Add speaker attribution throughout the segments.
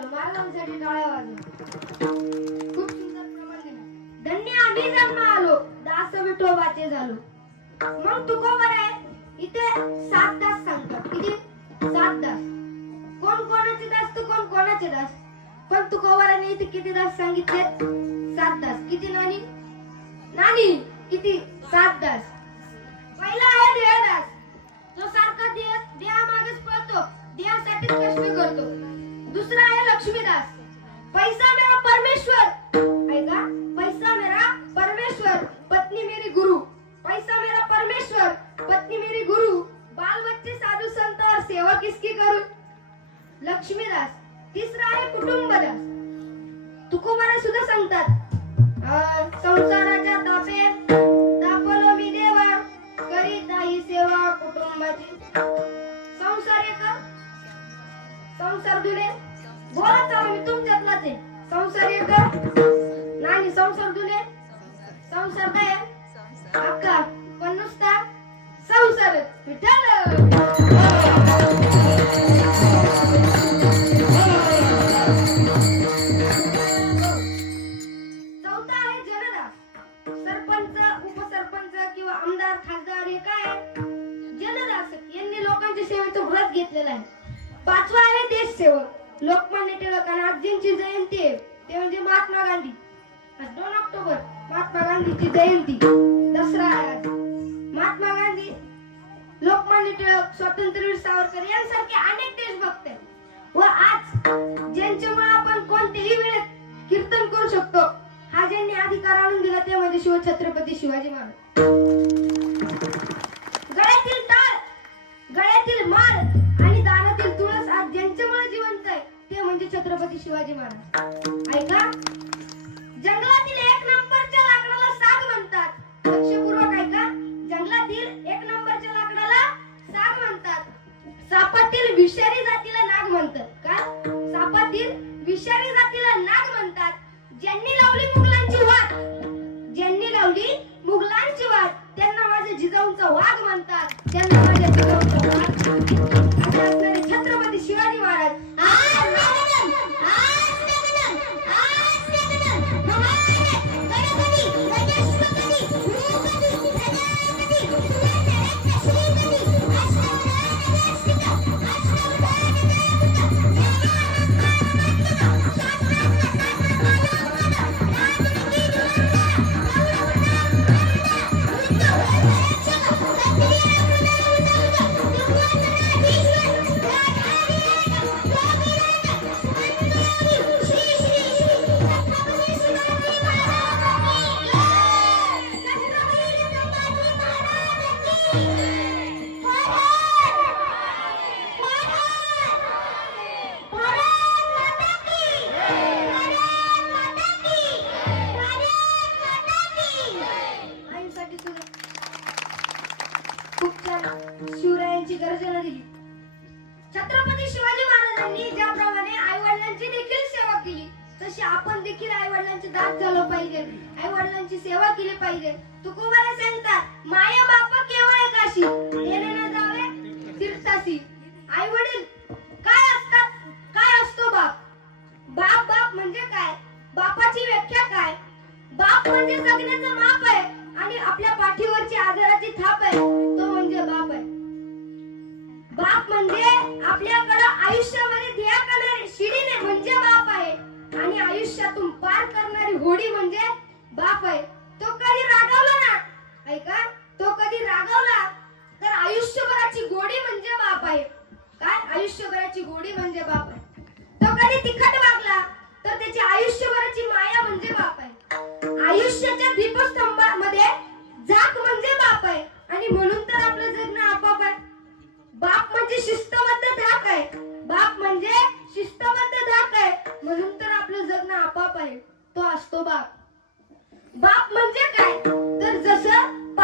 Speaker 1: झालो महाराजांसाठी टाळ्या वाजल्या खूप सुंदर प्रमाण धन्य आम्ही जन्म आलो. दास विठोबाचे झालो. मग आहे? इथे सात दास सांगतात. किती सात दास. कोण कोणाचे दास? कोण कोणाचे दास? पण तू इथे किती दास सांगितले? सात दास. किती नानी नानी किती? सात दास. पहिला आहे देहदास तो सारखा देह देहामागेच पळतो. देहासाठीच परमेश्वर. ऐका पैसा मेरा परमेश्वर पत्नी मेरी गुरु. पैसा मेरा परमेश्वर पत्नी मेरी गुरु. बाल बच्चे साधु संत और सेवा किसकी करू? लक्ष्मीदास. तिसरा आहे कुटुंबदास? तुकोबारा सुद्धा सांगतात. संसाराच्या तापे तापलो मी देवा करीत ही सेवा कुटुंबाची. संसार एक. संसार दुले बोला चालू मी तुमच्यातलाच आहे संसार एक नाही संसार दुले संसार काय? अक्का पण नुसता संसार विठ्ठल! चौथा आहे जनदास सरपंच उपसरपंच किंवा आमदार खासदार हे काय? आहे? जनदास यांनी लोकांच्या सेवेचं व्रत घेतलेलं आहे. पाचवा आहे देशसेवक. लोकमान्य टिळक आणि आजींची जयंती आहे. ते म्हणजे महात्मा गांधी. आज दोन ऑक्टोबर महात्मा गांधीची जयंती. दसरा आहे आज. महात्मा गांधी लोकमान्य टिळक स्वातंत्र्यवीर सावरकर यांसारखे अनेक देशभक्त आहेत. व आज ज्यांच्यामुळे आपण कोणत्याही वेळेत कीर्तन करू शकतो हा ज्यांनी अधिकार आणून दिला ते म्हणजे शिव छत्रपती शिवाजी महाराज. छत्रपती शिवाजी महाराज. ऐका? जंगलातील एक नंबरच्या लाकडाला साग म्हणतात. लक्षपूर्वक ऐका. जंगलातील एक नंबरच्या लाकडाला साग म्हणतात. सापातील विषारी जातीला नाग म्हणतात. का? सापातील विषारी जातीला नाग म्हणतात. ज्यांनी लावली मुघलांची वाट ज्यांनी लावली मुघलांची वाट त्यांना माझ्या जिजाऊंचा वाघ म्हणतात. त्यांना माझ्या जिजाऊंचा आई वडील काय असतात? काय असतो बाप? बाप बाप म्हणजे काय? बापाची व्याख्या काय? बाप म्हणजे जगण्याचं माप आहे आणि आपल्या पाठीवरची आजाराची थाप आहे. तो म्हणजे बाप आहे. बाप म्हणजे आपल्याकडे आयुष्यामध्ये ध्येय करणारी शिडीने म्हणजे बाप आहे. आणि आयुष्यातून पार करणारी होडी म्हणजे बाप आहे. तो कधी रागावला ना? ऐका तो कधी रागावला? तिखट वागला तर त्याची आयुष्यभराची माया म्हणजे बाप आहे. आयुष्याच्या दीपस्तंभामध्ये जात म्हणजे बाप आहे. आणि म्हणून तर आपलं जगणं आपाप आहे. बाप म्हणजे शिस्तबद्ध धाक आहे. बाप म्हणजे शिस्तबद्ध धाक आहे. म्हणून तर आपलं जगणं आपाप आहे. तो असतो बाप. बाप म्हणजे काय? तर जसं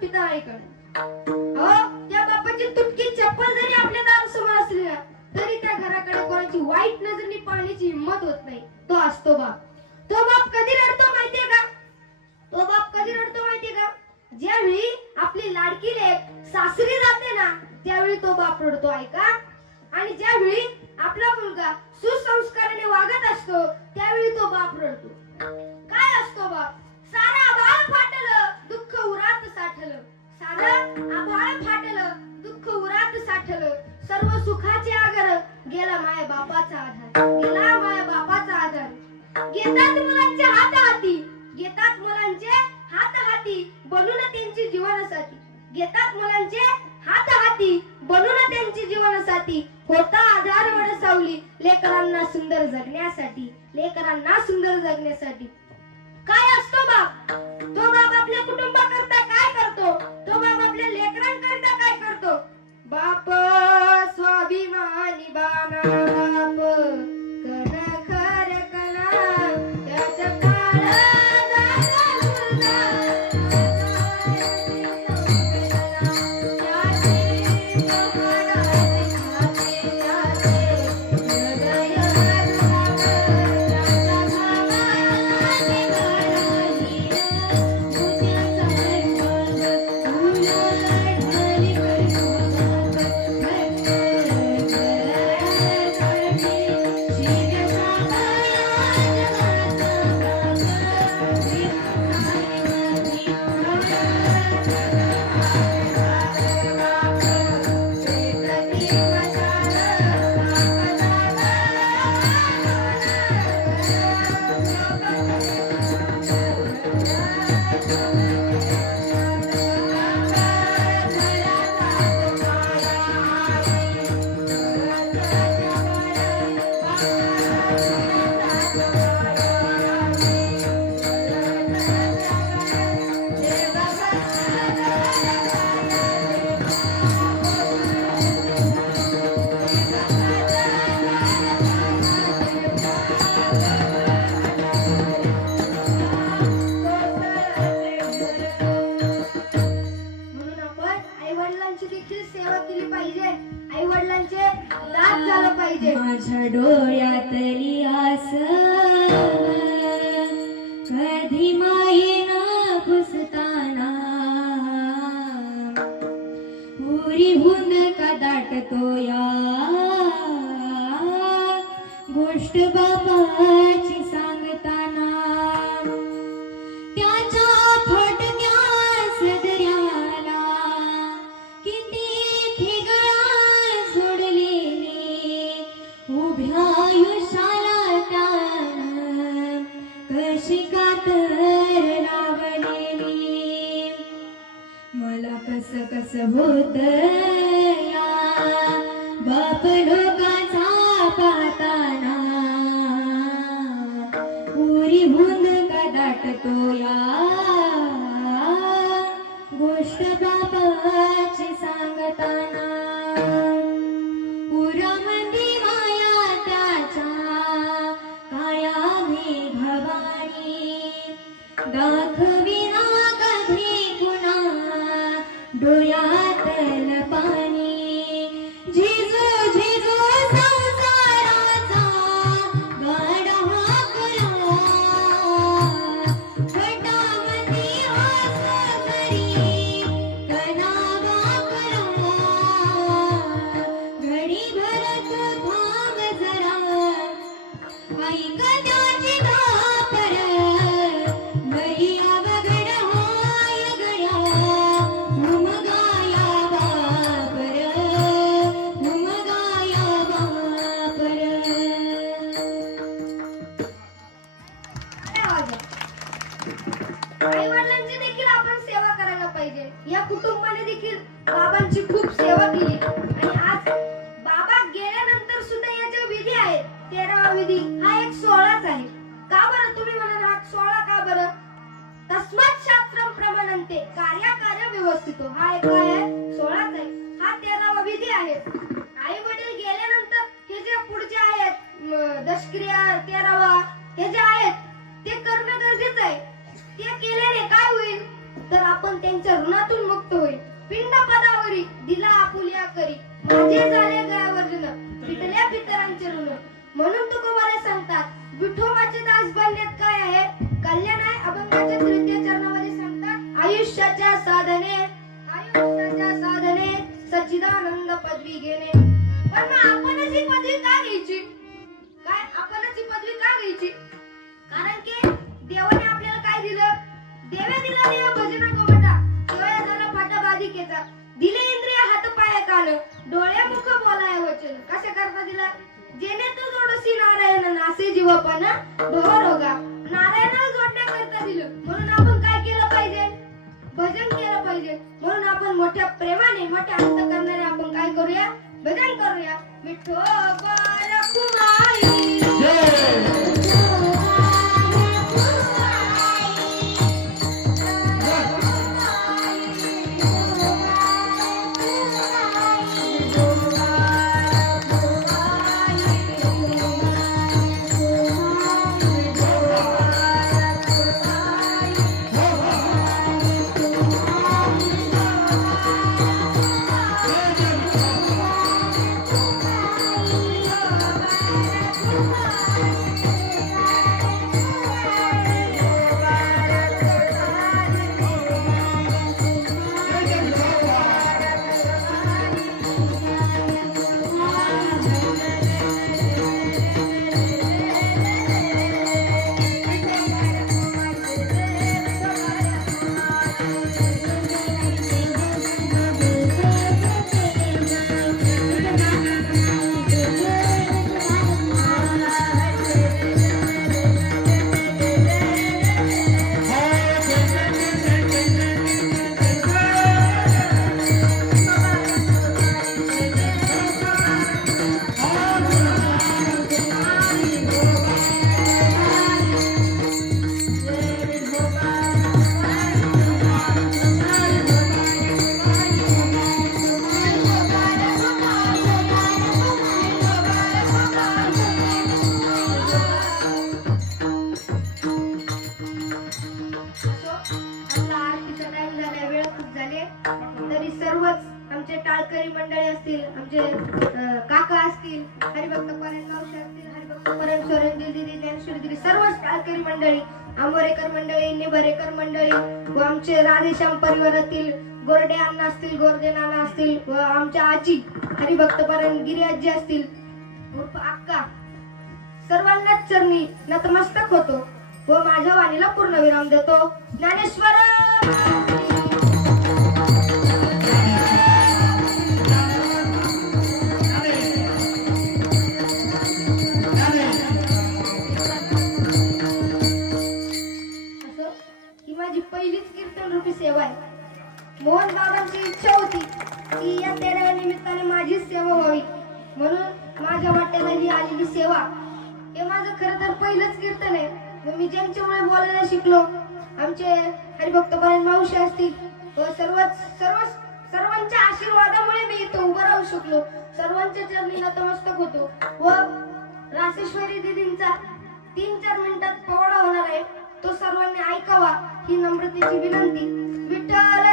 Speaker 1: पिता आईकडे अहो त्या बापाची तुटकी चप्पल जरी आपल्या दारासमोर असली ना तरी त्या घराकडे कोणाची वाईट नजरनी पाहण्याची हिंमत होत नाही. तो असतो बाप. तो बाप कधी रडतो माहितीये का? तो बाप कधी रडतो माहितीये का? ज्यावेळी आपली लाडकी लेक सासरी जाते ना त्यावेळी तो बाप रडतो ऐका आणि ज्यावेळी आपला मुलगा सुसंस्काराने वागत असतो त्यावेळी तो बाप रडतो. काय असतो बाप सारा आभाळ फाटलं दुःख उरात साठलं आभाळ दुःख उरात सर्व सुखाचे आगर गेला माय बापाचा आधार. गेला माय बापाचा आधार. घेतात हात हाती. घेतात मुलांचे हात हाती. बनून त्यांची जीवनासाठी घेतात मुलांचे हात हाती. बनून त्यांची होता आधार वड लेकरांना सुंदर जगण्यासाठी. लेकरांना सुंदर जगण्यासाठी. काय असतो बाप? तो बाप आपल्या कुटुंबाकरता करता आपल्या लेकरांकरता काय करतो? बाप स्वाभिमानी
Speaker 2: बाना गोष्ट बाबाची सांगताना त्याच्या फटक्या सदऱ्याला. किती ठिगळा सोडलेले उभ्या आयुष्याला त्यानं कशी कातर लावलेली. मला कस कस होत या बाप दाटतो या गोष्ट बाबाची सांगताना पुरामध्ये माया त्याच्या काया मी भवानी दाखविना ऐक त्याची
Speaker 1: असतो हा एक आहे सोळाच आहे. हा तेरावा विधी आहे. आई वडील गेल्यानंतर हे जे पुढचे आहेत दशक्रिया तेरावा हे जे सच्चिदानंद पदवी घेणे. पण मग आपणच ही पदवी का घ्यायची? काय आपणच ही पदवी का घ्यायची? कारण की देवाने आपल्याला काय दिलं? देवे दिला देव भजन गोमटा सोया झाला फाटा बाधिकेचा दिले इंद्रिय हात पाय कान डोळे मुख बोलाय वचन. कशा करता दिला? जेने तू जोडसी नारायण नासे जीवपण भव रोगा. नारायणाला जोडण्याकरता दिलं. म्हणून आपण भजन केलं पाहिजे. म्हणून आपण मोठ्या प्रेमाने मोठ्या अंत करणारे आपण काय करूया? भजन करूया. विठोबा रखुमाई घरातील गोरडे अण्णा असतील गोरडे नाना असतील व आमच्या आजी हरिभक्त गिरी आजी असतील. अक्का सर्वांनाच चरणी नतमस्तक होतो व माझ्या वाणीला पूर्ण विराम देतो. ज्ञानेश्वर! ही माझी पहिलीच कीर्तन रूपी सेवा आहे. मोहन बाबांची इच्छा होती की या तेराव्या निमित्ताने माझीच सेवा व्हावी. म्हणून माझ्या वाट्याला ही आलेली सेवा. हे माझं खरं तर पहिलंच कीर्तन आहे. मग मी ज्यांच्यामुळे बोलायला शिकलो आमचे हरिभक्त परायण मावशी असतील व सर्वच सर्व सर्वांच्या आशीर्वादामुळे मी इथं उभं राहू शकलो. सर्वांच्या चरणी नतमस्तक होतो. व रासेश्वरी दिदींचा तीन चार मिनिटात पोवाडा होणार आहे. तो सर्वांनी ऐकावा ही नम्रतेची विनंती. விட்டால